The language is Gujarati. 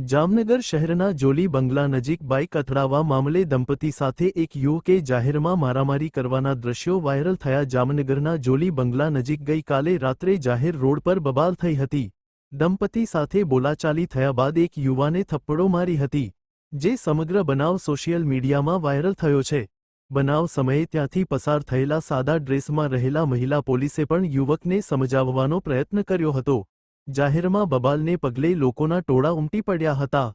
જામનગર શહેરના જોલી બંગલા નજીક બાઇક અથડાવા મામલે દંપતી સાથે એક યુવકે જાહેરમાં મારામારી કરવાના દ્રશ્યો વાયરલ થયા। જામનગરના જોલી બંગલા નજીક ગઈકાલે રાત્રે જાહેર રોડ પર બબાલ થઈ હતી। દંપતી સાથે બોલાચાલી થયા બાદ એક યુવાને થપ્પડો મારી હતી, જે સમગ્ર બનાવ સોશિયલ મીડિયામાં વાયરલ થયો છે। બનાવ સમયે ત્યાંથી પસાર થયેલા સાદા ડ્રેસમાં રહેલા મહિલા પોલીસે પણ યુવકને સમજાવવાનો પ્રયત્ન કર્યો હતો। જાહેરમાં બબાલને પગલે લોકોના ટોળા ઉમટી પડ્યા હતા।